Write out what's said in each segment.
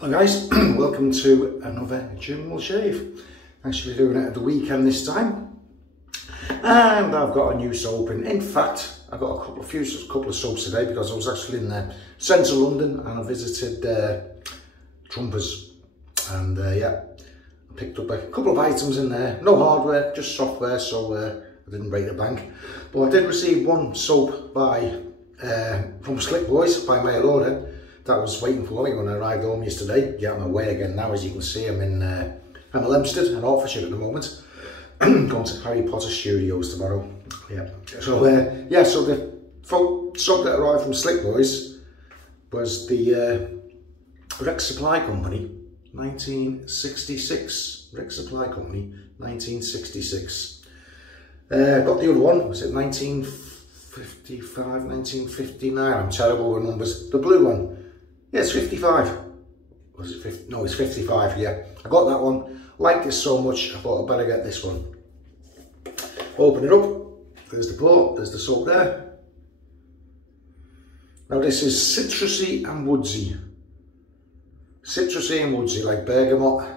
Hi guys, welcome to another Jim Will Shave. Thanks for doing it at the weekend this time. And I've got a new soap in fact, I got a couple of soaps today because I was actually in central London and I visited Trumpers. And yeah, I picked up a couple of items in there. No hardware, just software, so I didn't break the bank. But I did receive one soap from Slick Boys by mail order. That was waiting for me when I arrived home yesterday. Yeah, I'm away again now. As you can see, I'm in Hempstead and Hertfordshire at the moment. Going to Harry Potter Studios tomorrow. Yeah. So so the soap that arrived from Slick Boys was the Rex Supply Company, 1966. Rex Supply Company, 1966. Got the other one. Was it 1955, 1959? I'm terrible with numbers. The blue one. Yeah, it's 55. Was it 50? No, it's 55, yeah. I got that one. Liked it so much, I thought I'd better get this one. Open it up. There's the port, there's the soap there. Now this is citrusy and woodsy. Citrusy and woodsy, like bergamot.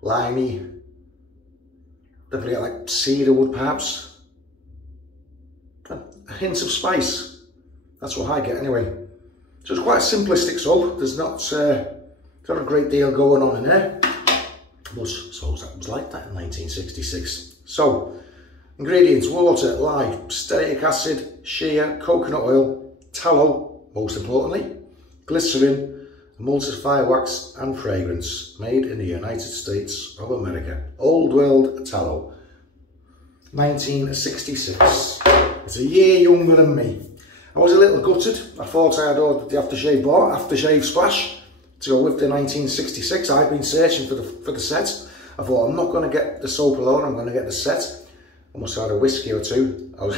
Limey. Definitely like cedarwood perhaps. A hint of spice. That's what I get anyway. So it's quite a simplistic soap. There's not a great deal going on in there. But so that was like that in 1966. So ingredients: water, lye, stearic acid, shea, coconut oil, tallow, most importantly, glycerin, emulsifier wax and fragrance, made in the United States of America. Old world tallow. 1966. It's a year younger than me. I was a little gutted. I thought I had ordered the aftershave splash to go with the 1966. I've been searching for the set. I thought, I'm not going to get the soap alone, I'm going to get the set. I must have had a whiskey or two. I was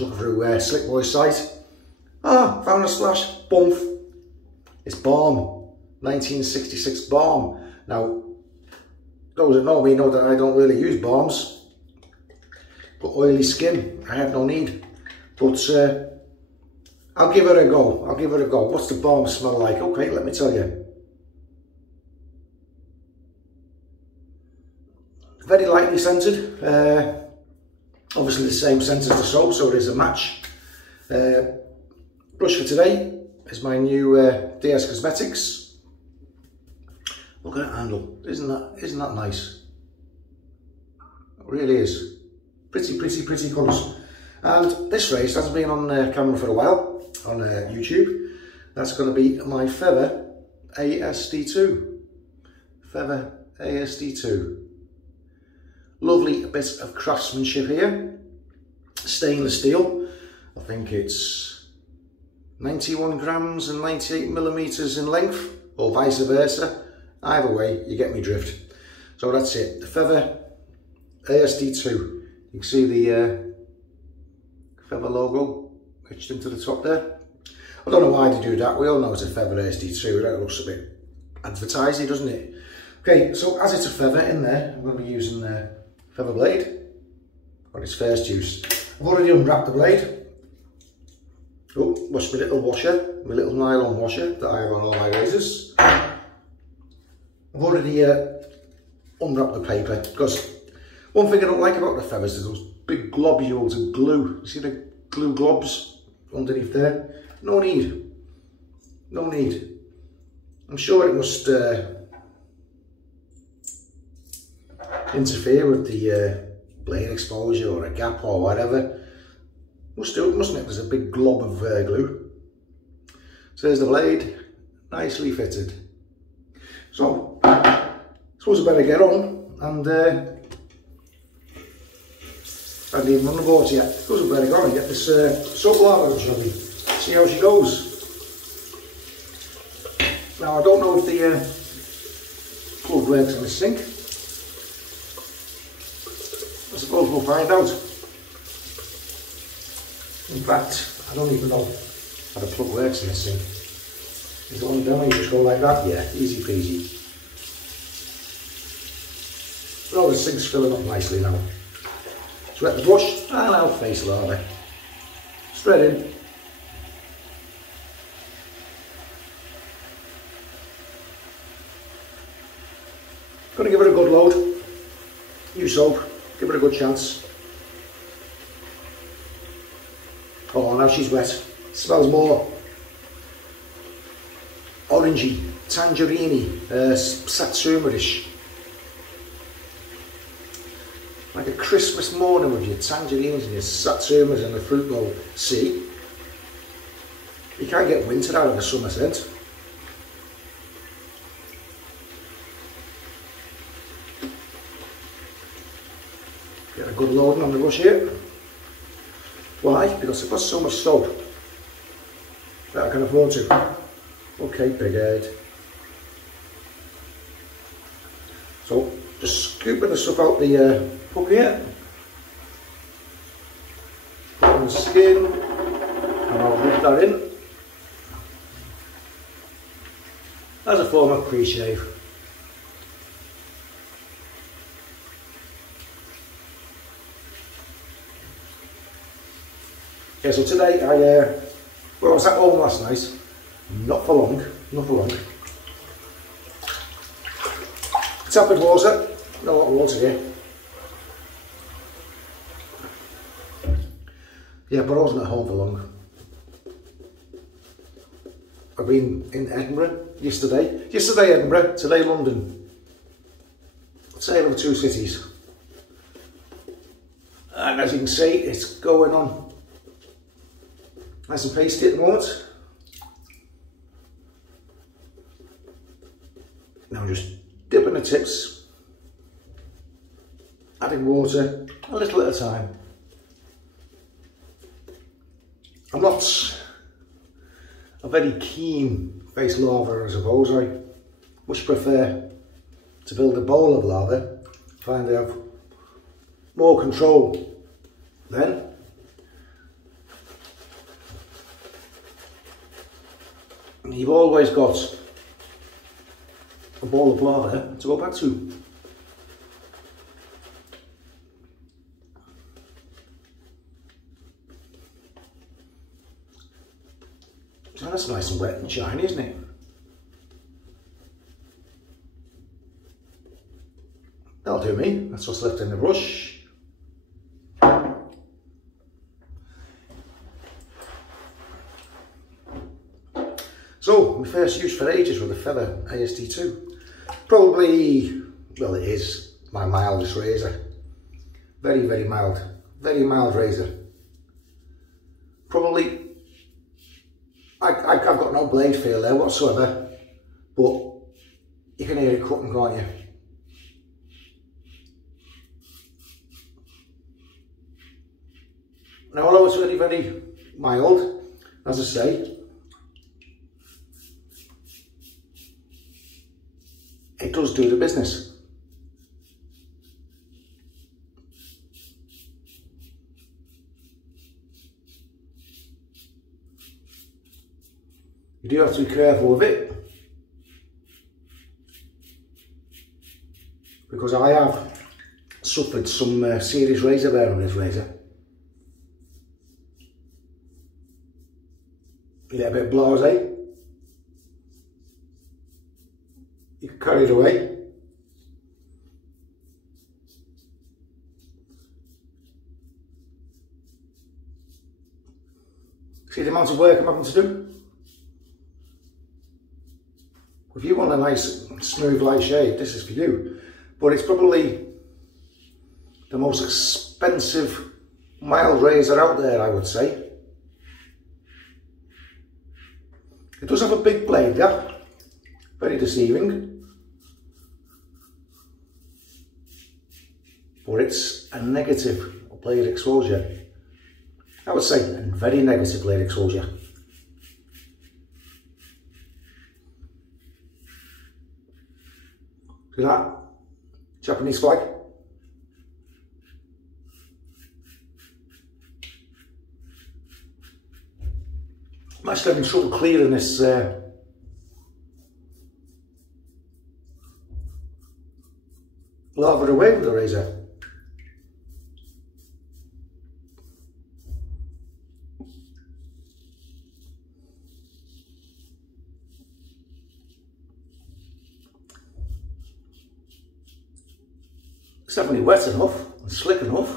looking through Slick Boy's site. Found a splash. Bump. It's balm. 1966 balm. Now, those that know me know that I don't really use balms. But oily skin, I have no need. But I'll give it a go. I'll give it a go. What's the balm smell like? Okay, let me tell you. Very lightly scented. Obviously the same scent as the soap, so it is a match. Brush for today is my new DS Cosmetics. Look at that handle. Isn't that nice? It really is. Pretty colours. And this race hasn't been on camera for a while on YouTube. That's going to be my Feather ASD2. Feather ASD2. Lovely bit of craftsmanship here. Stainless steel. I think it's 91 grams and 98 millimeters in length, or vice versa. Either way, you get me drift. So that's it. The Feather ASD2. You can see the Feather logo etched into the top there. I don't know why they do that. We all know it's a Feather ASD2. That looks a bit advertising, doesn't it? Okay, so as it's a feather in there, I'm going to be using the feather blade on its first use. I've already unwrapped the blade. Oh, what's my little washer, my little nylon washer that I have on all my razors. I've already unwrapped the paper because one thing I don't like about the feathers is those big globules of glue. You see the glue globs underneath there? No need. No need. I'm sure it must interfere with the blade exposure or a gap or whatever. Must do it, mustn't it? There's a big glob of glue. So there's the blade, nicely fitted. So, I suppose I better get on and I haven't even run the boat yet. I suppose I better go and get this soap ladder chubby. See how she goes. Now I don't know if the plug works in the sink. I suppose we'll find out. In fact, I don't even know how the plug works in this sink. Is it on down? You just go like that? Yeah, easy peasy. But the sink's filling up nicely now. So wet the brush and I'll face lather. Straight in. Going to give it a good load. New soap, give it a good chance. Oh, now she's wet. Smells more orangey, tangerine, satsuma-ish. Like a Christmas morning with your tangerines and your satsumas and the fruit bowl. See? You can't get winter out of a summer scent. Get a good loading on the brush here. Why? Because I've got so much soap that I can afford to. Okay, big head. So, just scooping the stuff out the hook here. Put on the skin, and I'll rub that in. As a form of pre-shave. Yeah, so today I was at home last night, not for long. Tap with water, not a lot of water here. Yeah, but I wasn't at home for long. I've been in Edinburgh yesterday. Yesterday Edinburgh, today London. Tale of two cities. And as you can see, it's going on nice and pasty at the moment. Now I'm just dipping the tips, adding water a little at a time. I'm not a very keen face laver, I suppose. I much prefer to build a bowl of lava, find I have more control then. You've always got a ball of lava to go back to. So that's nice and wet and shiny, isn't it? That'll do me. That's what's left in the brush. So, my first use for ages was the Feather ASD2. Probably, well, it is my mildest razor. Very, very mild razor. Probably, I've got no blade feel there whatsoever, but you can hear it cutting, can't you? Now, although it's very, very mild, as I say, it does do the business. You do have to be careful with it, because I have suffered some serious razor wear on this razor. You get a bit blasé, you can carry it away. See the amount of work I'm having to do? If you want a nice, smooth, light shave, this is for you. But it's probably the most expensive mild razor out there, I would say. It does have a big blade gap, very deceiving. But it's a negative blade exposure. I would say a very negative blade exposure. See that? Japanese flag. I'm actually having trouble clearing this lava away with the razor. It's definitely wet enough and slick enough.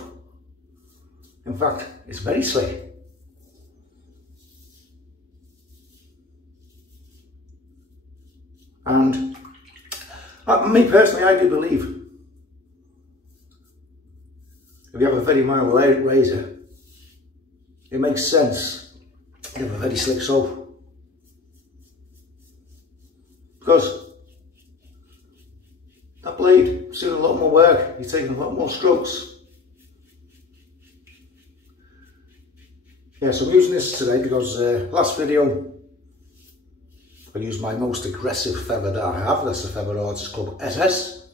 In fact, it's very slick. And me personally, I do believe if you have a very mild razor, it makes sense to have a very slick soap. Because that blade is doing a lot more work, you're taking a lot more strokes. Yeah, so I'm using this today because last video I used my most aggressive feather that I have. That's the Feather ASD2 SS.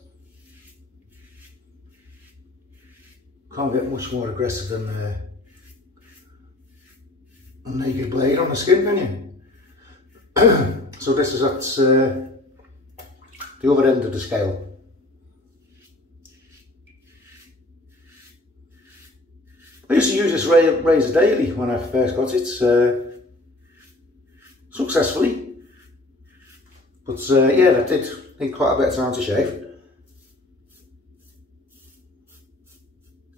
Can't get much more aggressive than a naked blade on the skin, can you? So this is at the other end of the scale. I used to use this razor daily when I first got it, successfully. But yeah, that did need quite a bit of time to shave.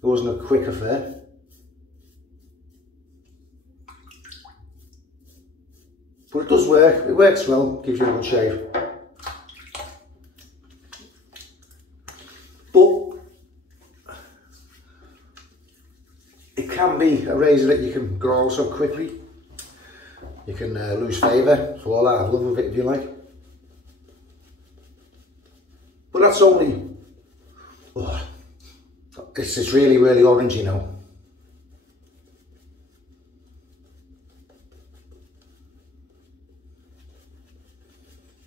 It wasn't a quick affair. But it does work, it works well, gives you a good shave. But it can be a razor that you can grow so quickly. You can lose favour, so all out of love with it if you like. But that's only, oh, it's really, really orangey now.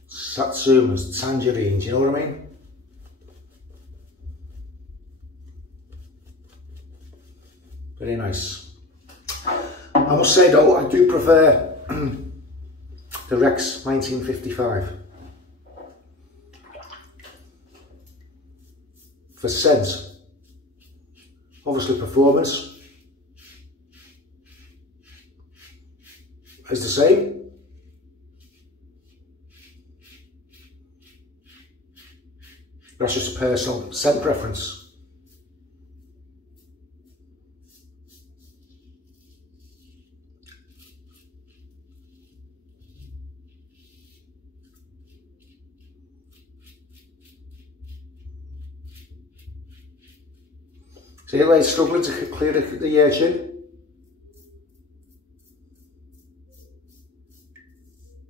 Satsumas, tangerines, you know what I mean? Very nice. I must say though, I do prefer the Rex 1955. For scent. Obviously performance is the same. That's just a personal scent preference. See the way it's struggling to clear the chin?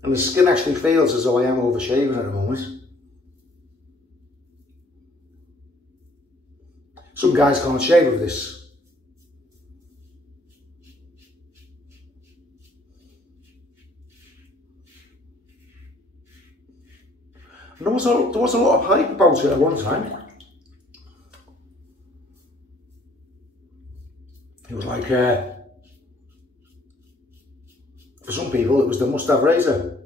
And the skin actually feels as though I am overshaving at the moment. Some guys can't shave with this. And there was a lot of hype about it at one time. It was like, for some people, it was the must-have razor.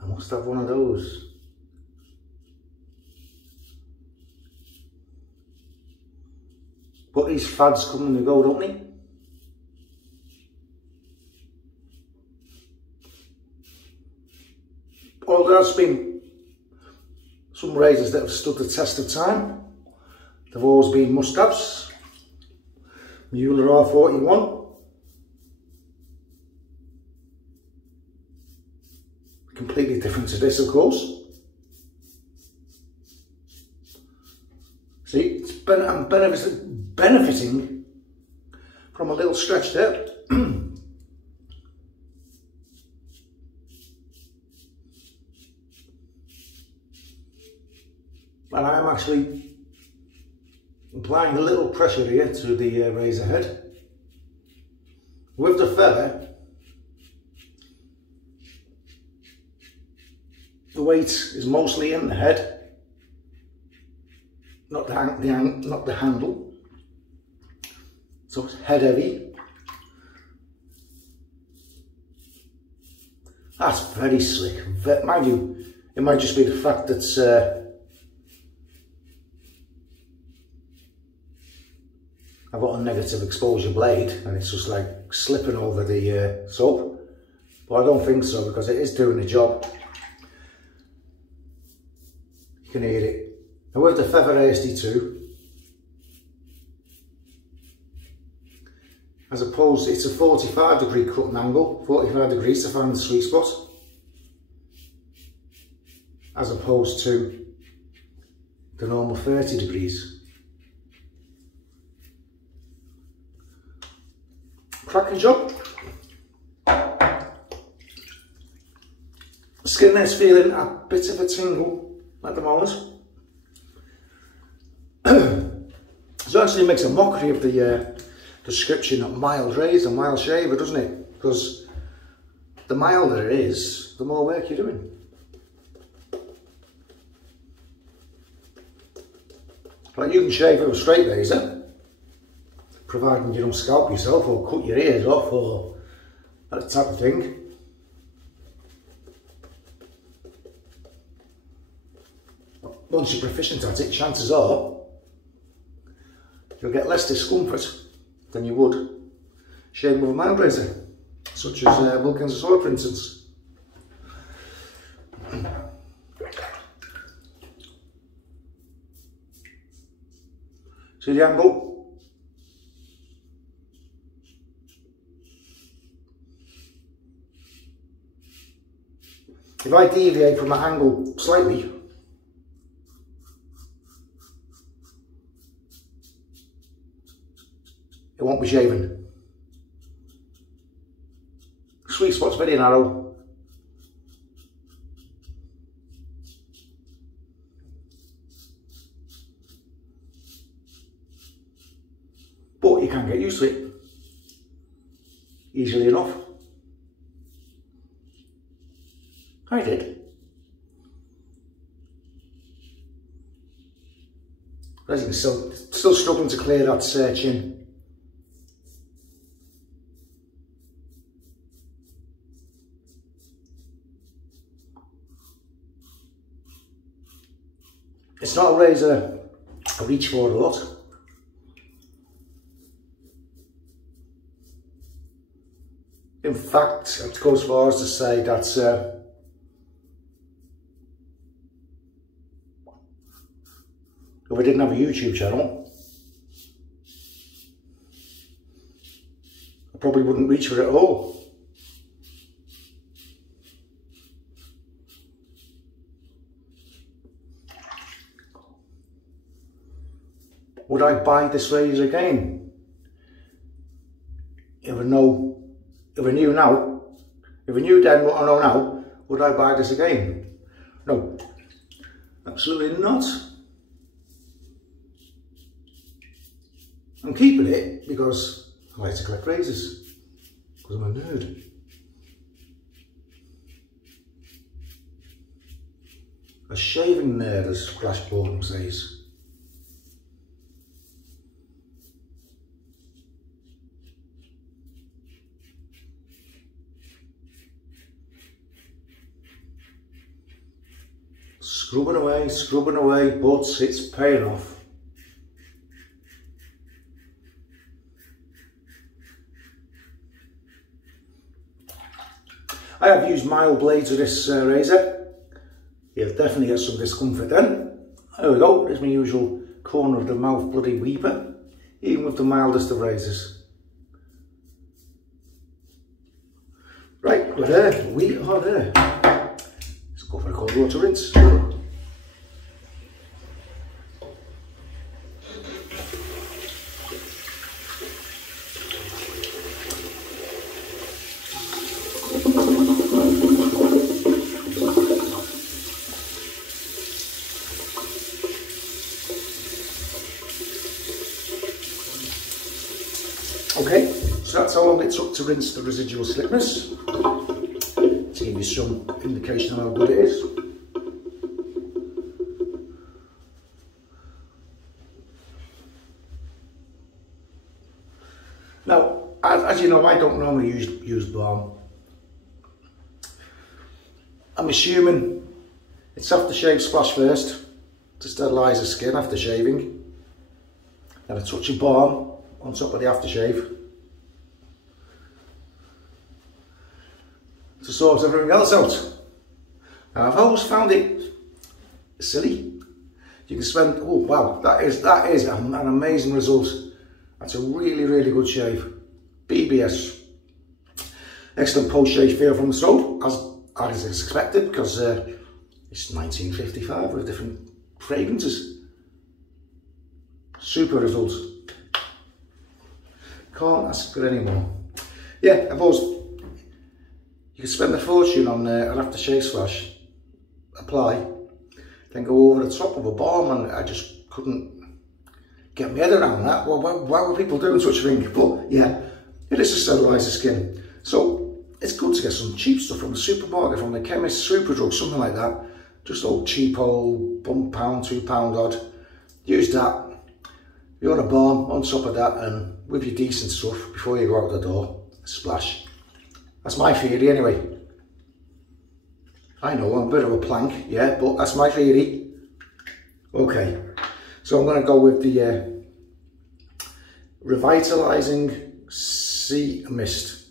I must have one of those. But these fads come and go, don't they? Well, there's been some razors that have stood the test of time. They've always been must-haves. Mueller R41. Completely different to this, of course. See, it's I'm benefiting from a little stretch there. And I am actually applying a little pressure here to the razor head. With the feather, the weight is mostly in the head, not the handle. So it's head heavy. That's very slick. Mind you, it might just be the fact that I've got a negative exposure blade and it's just like slipping over the soap. But I don't think so, because it is doing the job. You can hear it Now with the Feather ASD2, as opposed, it's a 45-degree cutting angle, 45 degrees to find the sweet spot, as opposed to the normal 30 degrees. Cracking job. The skin there's feeling a bit of a tingle at the moment. It actually makes a mockery of the description of mild razor, mild shaver, doesn't it? Because the milder it is, the more work you're doing. Like you can shave with a straight razor, providing you don't scalp yourself or cut your ears off or that type of thing. Once you're proficient at it, chances are you'll get less discomfort than you would shaving with a mild razor, such as Vulcan's Soil, for instance. See the angle? If I deviate from my angle slightly, it won't be shaving. Sweet spot's very narrow. But you can get used to it easily enough. I did. As you can still struggling to clear that chin. It's not a razor I reach for a lot. In fact, I'd go as far as to say that if I didn't have a YouTube channel, I probably wouldn't reach for it at all. Would I buy this razor again? If I knew then what I know now, would I buy this again? No, absolutely not. I'm keeping it because I like to collect razors, because I'm a nerd. A shaving nerd, as Flash Gordon says. Scrubbing away, but it's paying off. I have used mild blades with this razor. You'll definitely get some discomfort then. There we go, there's my usual corner of the mouth bloody weeper, even with the mildest of razors. Right, we're there, we are there. Let's go for a cold water rinse. Okay, so that's how long it took to rinse the residual slickness, to give you some indication of how good it is. Now, as you know, I don't normally use balm. I'm assuming it's aftershave splash first to sterilise the skin after shaving, then a touch of balm on top of the aftershave to sort everything else out. Now, I've always found it silly You can spend, oh wow, that is an amazing result. That's a really, really good shave. BBS. Excellent post-shave feel from the stove, as expected, because it's 1955 with different fragrances. Super results. Can't ask for any more. Yeah, I suppose you could spend a fortune on an aftershave splash, apply, then go over the top of a balm, and I just couldn't get my head around that. Well, why were people doing such a thing? But yeah, it is to sterilise the skin. So it's good to get some cheap stuff from the supermarket, from the chemist, Superdrug, something like that. Just old cheapo, £1, £2 odd. Use that. You're on a balm on top of that, and with your decent stuff before you go out the door, splash. That's my theory anyway. I know I'm a bit of a plank, yeah, but that's my theory. Okay, so I'm going to go with the Revitalising Sea Mist.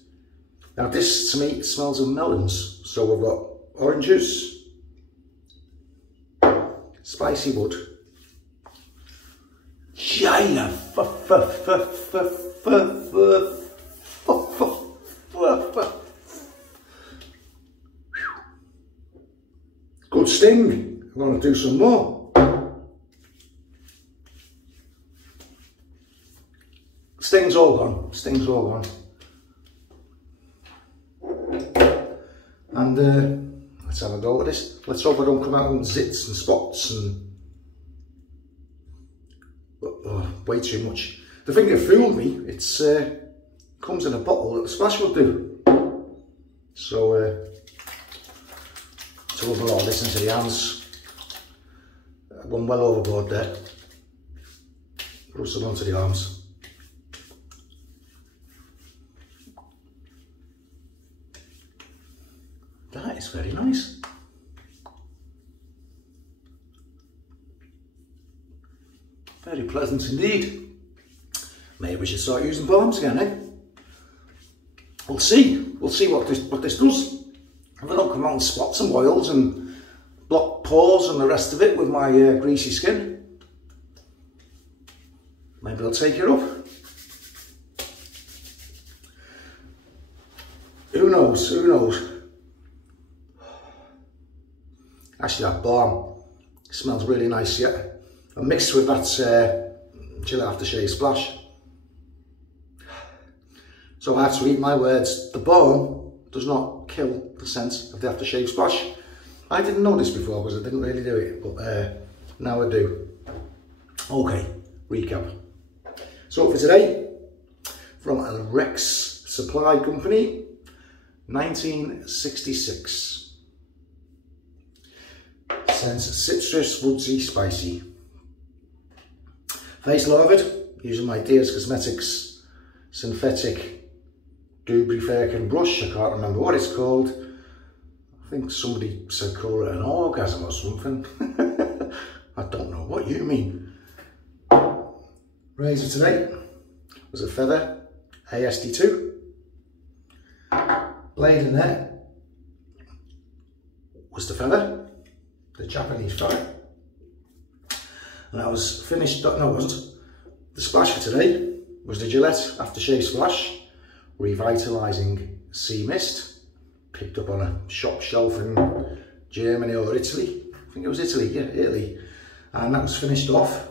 Now this to me smells of melons. So we've got orange juice, spicy wood, China, good sting. I'm going to do some more. Sting's all gone. Sting's all gone. And let's have a go at this. Let's hope I don't come out in zits and spots and way too much. The thing that fooled me, it's comes in a bottle that the splash will do. So to rub all this into the hands, I went well overboard there. Rub some onto the arms. That is very nice. Very pleasant indeed. Maybe we should start using balms again, eh? We'll see. We'll see what this does. If I don't come out in spots and boils and block pores and the rest of it with my greasy skin, maybe I'll take it up. Who knows? Who knows? Actually, that balm smells really nice, yeah. And mixed with that Gillette aftershave splash. So I have to eat my words. The balm does not kill the scent of the aftershave splash. I didn't know this before because I didn't really do it, but now I do. Okay, recap. So for today, from a Rex Supply Company, 1966. Scents citrus, woodsy, spicy. Face lathered using my Dears Cosmetics synthetic Dubry Firkin brush. I can't remember what it's called. I think somebody said call it an orgasm or something. I don't know what you mean. Razor today was a Feather ASD2. Blade in there was the Feather, the Japanese Feather. And that was finished, no it wasn't. The splash for today was the Gillette Aftershave Splash Revitalising Sea Mist. Picked up on a shop shelf in Germany or Italy. I think it was Italy, yeah, Italy. And that was finished off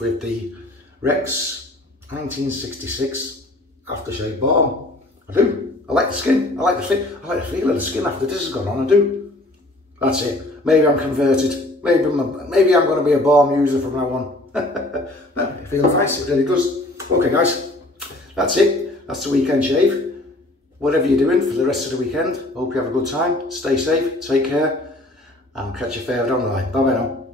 with the Rex 1966 Aftershave Balm. I do. I like the skin. I like the fit. I like the feel of the skin after this has gone on. I do. That's it. Maybe I'm converted. Maybe I'm going to be a balm user from now on. No, it feels nice. It really does. Okay, guys. That's it. That's the weekend shave. Whatever you're doing for the rest of the weekend, hope you have a good time. Stay safe. Take care. And catch you further down the line. Bye bye now.